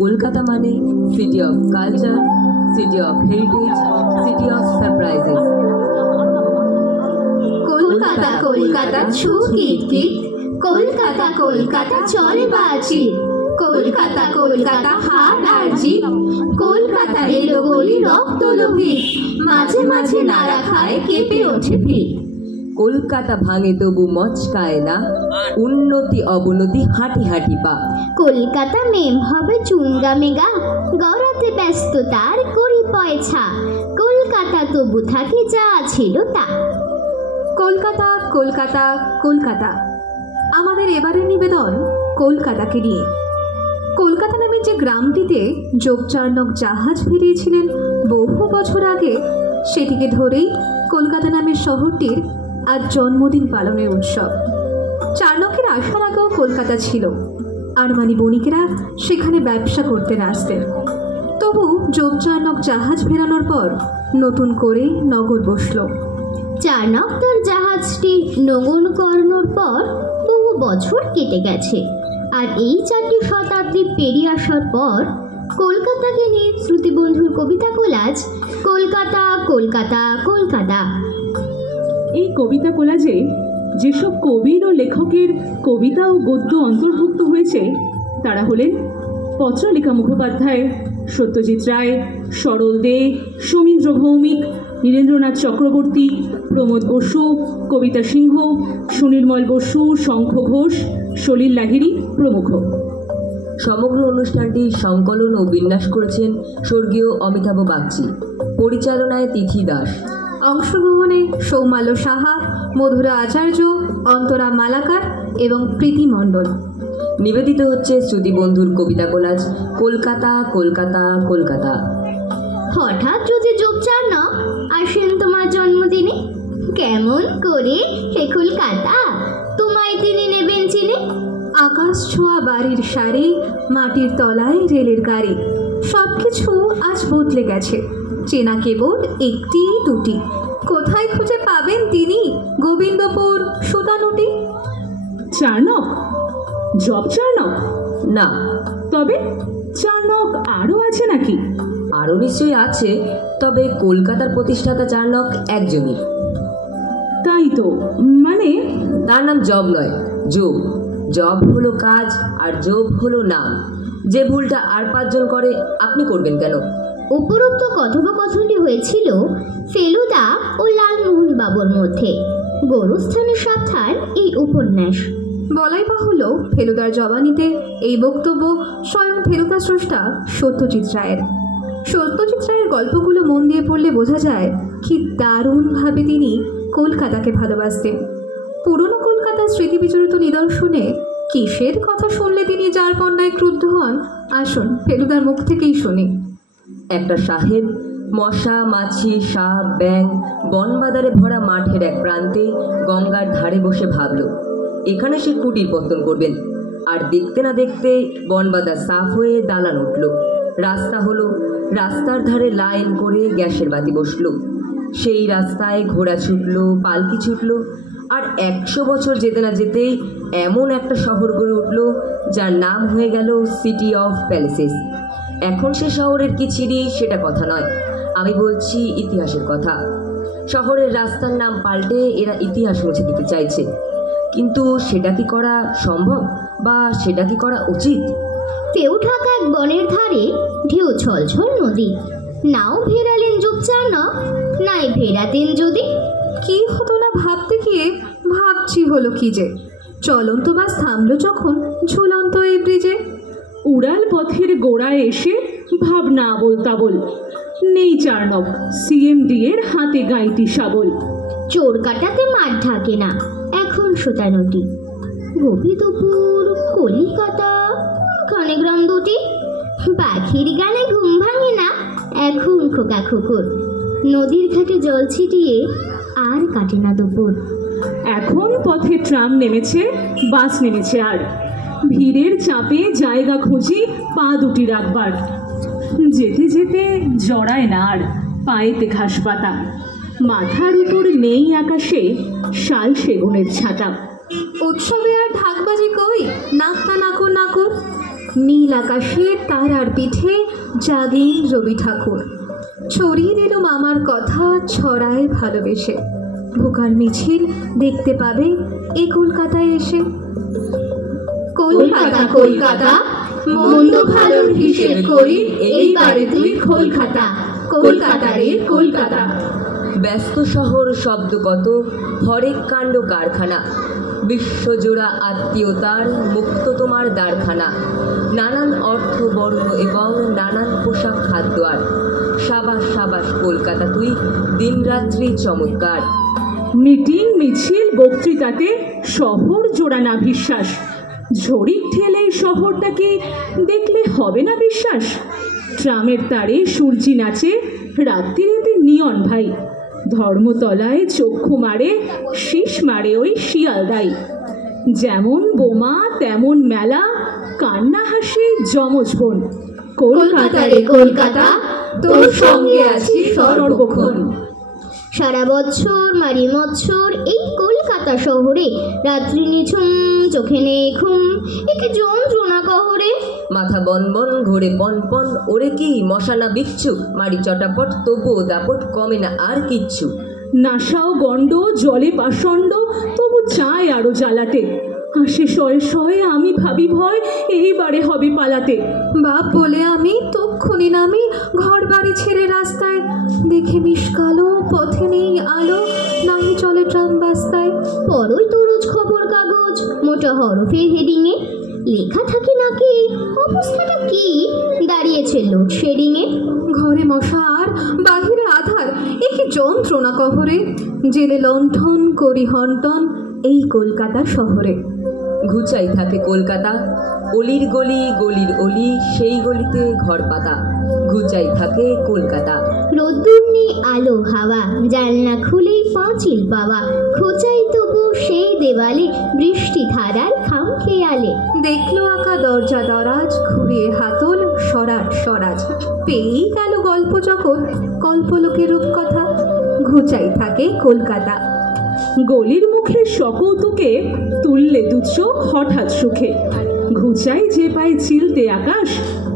কলকাতা মানে city of culture, city of heritage, city of surprises. Kolkata Kolkata ছুকিট, কলকাতা কলকাতা চলে বাজি, কলকাতা কলকাতা হাট আর জিত, কলকাতা এলো গলি রক্ত লোহিত, মাঝে মাঝে নাড়া খায় কেঁপে ওঠে ভিড়। কলকাতা ভাঙে তবু মচকায় না, উন্নতি অবনতি হাঁটি হাঁটি পা। কলকাতা মেম হবে চুঙ্গা মেগা, গড়াতে ব্যস্ত তার করি পয়সা, কলকাতা তবু থাকে যা ছিল তা। কলকাতা কলকাতা কলকাতা, আমাদের এবারের নিবেদন কলকাতাকে নিয়ে। কলকাতা নামের যে গ্রামটিতে যোগচার্ণক জাহাজ ফিরিয়েছিলেন বহু বছর আগে, সেটিকে ধরেই কলকাতা নামের শহরটির আজ জন্মদিন পালনের উৎসব। চার্ণকের আসার আগেও কলকাতা ছিল, আরমানি বণিকেরা সেখানে ব্যবসা করতে আসতেন। তবু যোগচার্ণক জাহাজ ফেরানোর পর নতুন করে নগর বসল। চার্ণক তার জাহাজটি নগর করানোর পর বহু বছর কেটে গেছে, আর এই 4টি শতাব্দী পেরিয়ে আসার পর কলকাতাকে নিয়ে শ্রুতিবন্ধুর কবিতা কোলাজ কলকাতা কলকাতা কলকাতা। এই কবিতা কোলাজে যেসব কবির ও লেখকের কবিতা ও গদ্য অন্তর্ভুক্ত হয়েছে তারা হলেন পত্রলেখা মুখোপাধ্যায়, সত্যজিৎ রায়, সরল দে, সমীন্দ্র ভৌমিক, নীরেন্দ্রনাথ চক্রবর্তী, প্রমোদ বসু, কবিতা সিংহ, সুনির্মল বসু, শঙ্খ ঘোষ, সলিল লাহিড়ী প্রমুখ। সমগ্র অনুষ্ঠানটি সংকলন ও বিন্যাস করেছেন স্বর্গীয় অমিতাভ বাগচি, পরিচালনায় তিথি দাস। অংশগ্রহণে সৌমাল্য সাহা, মধুরা আচার্য, অন্তরা মালাকার এবং প্রীতি মণ্ডল। নিবেদিত হচ্ছে শ্রুতিবন্ধুর কবিতা কোলাজ কলকাতা কলকাতা কলকাতা। হঠাৎ যদি যোগচার্ণক আসেন তোমার জন্মদিনে, কেমন করে হে কলকাতা তোমায় তিনি নেবেন চিনে। আকাশ ছোঁয়া বাড়ির সারি, মাটির তলায় রেলের গাড়ি, সব কিছু আজ বদলে গেছে, চেনা কেবল একটি দুটি। কোথায় খুঁজে পাবেন তিনি গোবিন্দপুর সুতানুটি? চার্ণক? জব চার্ণক না। তবে চার্ণক আরও আছে নাকি? আরও নিশ্চয়ই আছে, তবে কলকাতার প্রতিষ্ঠাতা চার্ণক একজনই। তাই তো, মানে? তার নাম জব নয়, যোগ। জব হলো কাজ আর যোগ হলো নাম। যে ভুলটা আর 5 জন করে, আপনি করবেন কেন? উপরোক্ত কথোপকথনটি হয়েছিল ফেলুদা ও লালমোহন বাবুর মধ্যে। গোরস্থানের সাবধান এই উপন্যাস। বলাই বাহুল্য, ফেলুদার জবানিতে এই বক্তব্য স্বয়ং ফেলুদা স্রষ্টা সত্যজিৎ রায়ের। সত্যজিৎ রায়ের গল্পগুলো মন দিয়ে পড়লে বোঝা যায় কি দারুণভাবে তিনি কলকাতাকে ভালোবাসতেন। পুরনো কলকাতার স্মৃতিবিজড়িত নিদর্শনে কিসের কথা শুনলে তিনি যার বন্যায় ক্রুদ্ধ হন, আসুন ফেলুদার মুখ থেকেই শুনি। একটা সাহেব মশা মাছি সাপ ব্যাঙ বনবাদারে ভরা মাঠের এক প্রান্তে গঙ্গার ধারে বসে ভাবল এখানে সে কুটির পত্তন করবেন। আর দেখতে না দেখতে বনবাদা সাফ হয়ে দালান উঠল, রাস্তা হলো, রাস্তার ধারে লাইন করে গ্যাসের বাতি বসলো, সেই রাস্তায় ঘোড়া ছুটলো, পালকি ছুটলো, আর 100 বছর যেতে না যেতেই এমন একটা শহর গড়ে উঠল যার নাম হয়ে গেল সিটি অফ প্যালেসেস। এখন সে শহরের কি ছিরি সেটা কথা নয়, আমি বলছি ইতিহাসের কথা। শহরের রাস্তার নাম পাল্টে এরা ইতিহাস মুছে দিতে চাইছে, কিন্তু সেটা কি করা সম্ভব বা সেটা কি করা উচিত? কেউ ঢাকা এক বনের ধারে ঢেউ ছলছল নদী, নাও ভেরালেন যোগচার্ণক, নাই ভেরাতেন যদি। কি হতো না ভাবতে গিয়ে ভাবছি হলো কি যে, চলন্ত বাস থামলো যখন ঝুলন্ত এই ব্রিজে। উড়াল পথের গোড়ায় এসে ভাবনা আবোল তাবোল, নেই চার্ণক সিএমডি এর হাতে গাইতি শাবল। চোর কাটাতে মাঠ ঢাকে না এখন সুতানুটি, গোপীদুপুর কলিকাতা খানে গ্রাম দুটি, পাখির গানে ঘুম ভাঙে না এখন খোকা খুকুর, নদীর ঘাটে জল ছিটিয়ে আর কাটে না দুপুর। এখন পথে ট্রাম নেমেছে, বাস নেমেছে, আর ভিড়ের চাপে জায়গা খুঁজি পা দুটি রাখবার, যেতে যেতে জড়ায় না আর পায়েতে ঘাস পাতা, মাথার উপর নেই আকাশে শাল সেগুনের ছাতা। উৎসবে আর ঢাকবাজি কই, নাকতা নাকুর নাকুর, নীল আকাশে তারার পিঠে জাগেন রবি ঠাকুর। ছড়িয়ে দিল মামার কথা ছড়ায় ভালোবেসে। ভোকার মিছিল দেখতে পাবে এই কলকাতায় এসে। কলকাতা কলকাতা মন্দ ভালোর হিসেব করি, এইবারে তুই কলকাতা, কলকাতা রে কলকাতা। ব্যস্ত শহর শব্দ কত, হরেক কাণ্ড কারখানা, বিশ্বজোড়া আত্মীয়তার মুক্ত তোমার দ্বারখানা। নানান অর্থ বর্ণ এবং নানান পোশাক খাদ্যার। সাবাস সাবাস কলকাতা তুই, দিনরাত্রি চমৎকার। মিটিং মিছিল বক্তৃতাতে শহর জোড়া না বিশ্বাস। ঝড়ির ঠেলে শহরটাকে দেখলে হবে না বিশ্বাস। ট্রামের তারে সূর্যি নাচে, রাত্রিতে নিয়ন ভাই। ধর্মতলায় চক্ষু মারে, শীষ মারে ওই শিয়ালদাই। যেমন বোমা তেমন মেলা, কান্না হাসে যমজ বোন। কলকাতা রে কলকাতা, তোর সঙ্গে আছি সর্বক্ষণ। সারা বছর মারি মৎসর এই কলকাতা শহরে, রাত্রি নিঝুম চোখে নেই ঘুম, একে যন্ত্রণা কহরে। মাথা বন বন ঘোরে পন পন, ওরে কি মশানা বিচ্ছু, মারি চটাপট তবুও দাপট, কমে না আর কিচ্ছু। নাশাও গণ্ড জলে পাষণ্ড, তবু চায় আরো জ্বালাতে। হাসে শয়ে শয়ে আমি ভাবি ভয়, এইবারে হবে পালাতে। বাপ বলে আমি তক্ষুনি নামি ঘর বাড়ি ছেড়ে রাস্তায়। দেখে মিশকালো পথে নেই আলো, নাহি চলে ট্রাম বাস্তায়। পরই তো রোজ খবর কাগজ মোটা হরফের হেডিংয়ে, লেখা থাকে নাকি অবস্থাটা কি, দাঁড়িয়েছে লোডশেডিংয়ে। ঘরে মশা আর বাহিরে আধার, একে যন্ত্রণা কহরে। জেলে লণ্ঠন করি হন্টন এই কলকাতা শহরে। ঘুচাই থাকে কলকাতা, অলির গলি গলির অলি, সেই গলিতে ঘর পাতা। ঘুচাই থাকে কলকাতা। রোদ্দুর নেই আলো হাওয়া, জানলা খুলেই পাঁচিল পাওয়া। খোঁচাই তবু সেই দেওয়ালে, বৃষ্টি ধারার খাম খেয়ালে। দেখলো আঁকা দরজা দরাজ, ঘুরিয়ে হাতল সরাজ সরাজ। পেয়েই গেল গল্প জগৎ, কল্পলোকের রূপকথা। ঘুচাই থাকে কলকাতা। গলির মুখে সকৌতুকে, তুললে দুচোখ হঠাৎ সুখে। ঘুচাই যে পায় চিলতে আকাশ,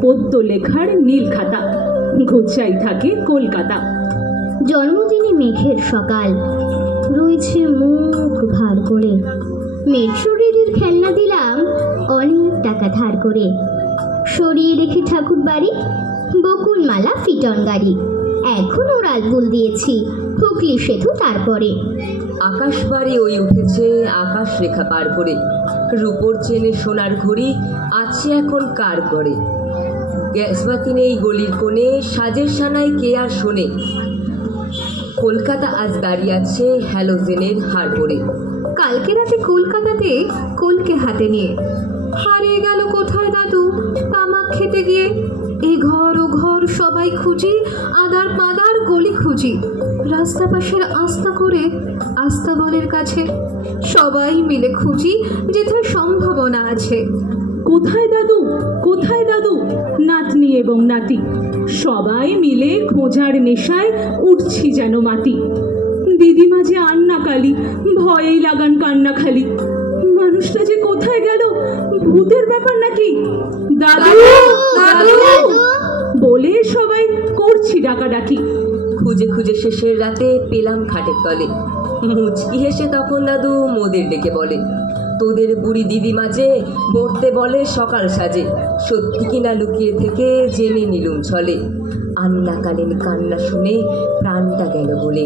পদ্য লেখার নীল খাতা। ঘুচাই থাকে কলকাতা। জন্মদিনে মেঘের সকাল, রয়েছে মুখ ভার করে। মেট্রো রেলের খেলনা দিলাম অনেক টাকা ধার করে। সরিয়ে রেখে ঠাকুর বাড়ি, বকুল মালা ফিটন গাড়ি। এখন ওর আলবুল দিয়েছি, হুগলি সেতু তারপরে। আকাশ বাড়ি ওই উঠেছে আকাশ রেখা পার করে। রূপোর চেনে সোনার ঘড়ি আছে এখন কার করে। গ্যাসবাতি নেই গলির কোণে, সাজের সানায় কে আর শোনে। কলকাতা আজ দাঁড়িয়ে আছে হ্যালোজেনের হার পরে। কালকে রাতে কলকাতাতে কলকে হাতে নিয়ে হারিয়ে গেল কোথায় দাদু তামাক খেতে গিয়ে। এ ঘর ও ঘর সবাই খুঁজি, আদার পাদার গলি খুঁজি। রাস্তা পাশের আস্তা করে আস্তাবনের কাছে সবাই মিলে খুঁজি, যেথায় সম্ভাবনা আছে। কোথায় দাদু কোথায় দাদু, নাতনি এবং নাতি। সবাই মিলে খোঁজার নেশায় উঠছি যেন মাটি। দিদিমা যে আন্না কালি, ভয়েই লাগান কান্না খালি। মানুষটা যে কোথায় গেল, ভূতের ব্যাপার নাকি। দাদু দাদু বলে সবাই করছি ডাকাডাকি। খুঁজে খুঁজে শেষের রাতে পেলাম খাটের তলে। মুচকি হেসে তখন দাদু মোদের ডেকে বলে, তোদের বুড়ি দিদিমা যে মরতে বলে সকাল সাজে। সত্যি কিনা লুকিয়ে থেকে জেনে নিলুম ছলে। আন্নাকালীন কান্না শুনে প্রাণটা গেল বলে।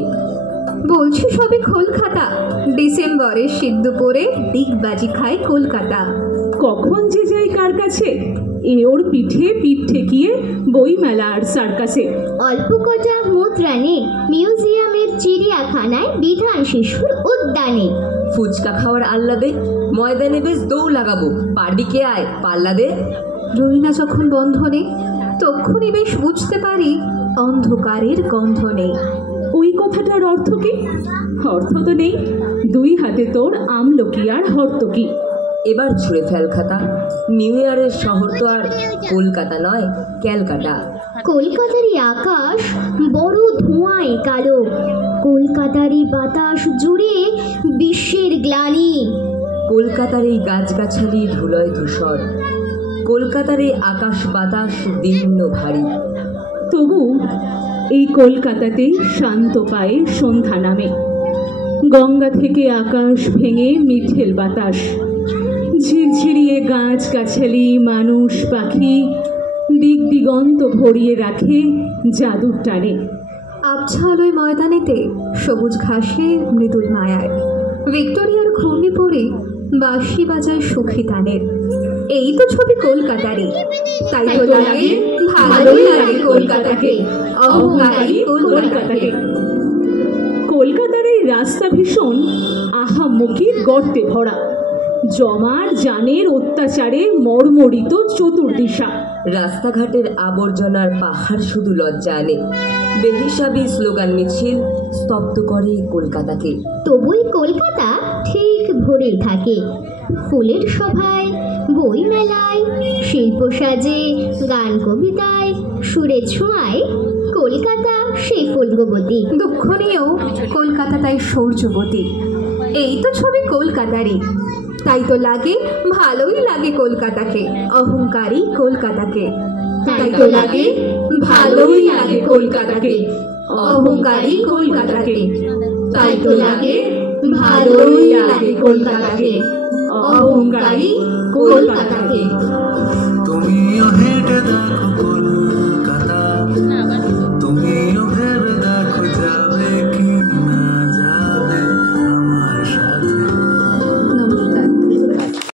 বলছি সবে কলকাতা, ডিসেম্বরের সিদ্ধপুরে দিগবাজি খায় কলকাতা। কখন যে যাই কার কাছে, এ ওর পিঠে পিঠ ঠেকিয়ে বইমেলা আর সার্কাসে। অল্প কটা মুদ্রানে, মিউজিয়ামের চিড়িয়াখানায়, বিধান শিশুর উদ্যানে। ফুচকা খাওয়ার আহ্লাদে ময়দানে বেশ দৌড় লাগাবো, পারবি কে আয় পাল্লা দে। রইনা যখন বন্ধনে, তক্ষুনি বেশ বুঝতে পারি অন্ধকারের গন্ধ নেই। ওই কথাটার অর্থ কি? অর্থ তো নেই। দুই হাতে তোর আমলকি আর হর্তকি। এবার ছুঁড়ে ফেল খাতা, নিউ ইয়ারের শহর তো আর কলকাতা নয়, ক্যালকাটা। কলকাতারই আকাশ বড় ধোঁয়ায় কালো, কলকাতারই বাতাস জুড়ে বিশ্বের গ্লানি। কলকাতার এই গাছগাছালি ধুলোয় ধূসর, কলকাতার এই আকাশ বাতাস দীর্ণ ভারী। তবু এই কলকাতাতেই শান্ত পায়ে সন্ধ্যা নামে। গঙ্গা থেকে আকাশ ভেঙে মিঠেল বাতাস, ঝিরঝিরিয়ে গাছ গাছালি, মানুষ পাখি দিক দিগন্ত ভরিয়ে রাখে জাদুর টানে। আবছালোয় ময়দানেতে সবুজ ঘাসে মৃদুল মায়ায় ভিক্টোরিয়ার ঘূর্ণি পড়ে বাঁশি বাজায় সুখী তানের। এই তো ছবি কলকাতারই, তাই তো লাগে ভালোই লাগে কলকাতাকে, অহংকারী কলকাতাকে। কলকাতার এই রাস্তা ভীষণ আহামুকির গর্তে ভরা, জমার জানের অত্যাচারে মর্মরিত চতুর্দিশা। রাস্তাঘাটের আবর্জনার পাহাড় শুধু লজ্জা আনে। বেহিসাবি স্লোগান মিছিল স্তব্ধ করে কলকাতাকে। তবুই কলকাতা ঠিক ভরেই থাকে। ফুলের সভায়, বই মেলায়, শিল্প সাজে, গান কবিতায়, সুরে ছোঁয়ায় কলকাতা সেই ফুলগবতী। দুঃখ নিয়েও কলকাতা তাই সৌর্যবতী। এই তো ছবি কলকাতারই, তাই তো লাগে ভালোই লাগে কলকাতাকে, অহংকারী কলকাতাকে। তাই তো লাগে ভালোই লাগে কলকাতাকে, অহংকারী কলকাতাকে। তাই তো লাগে ভালোই লাগে কলকাতাকে, অহংকারী কলকাতাকে। তুমিও হেঁটে দেখো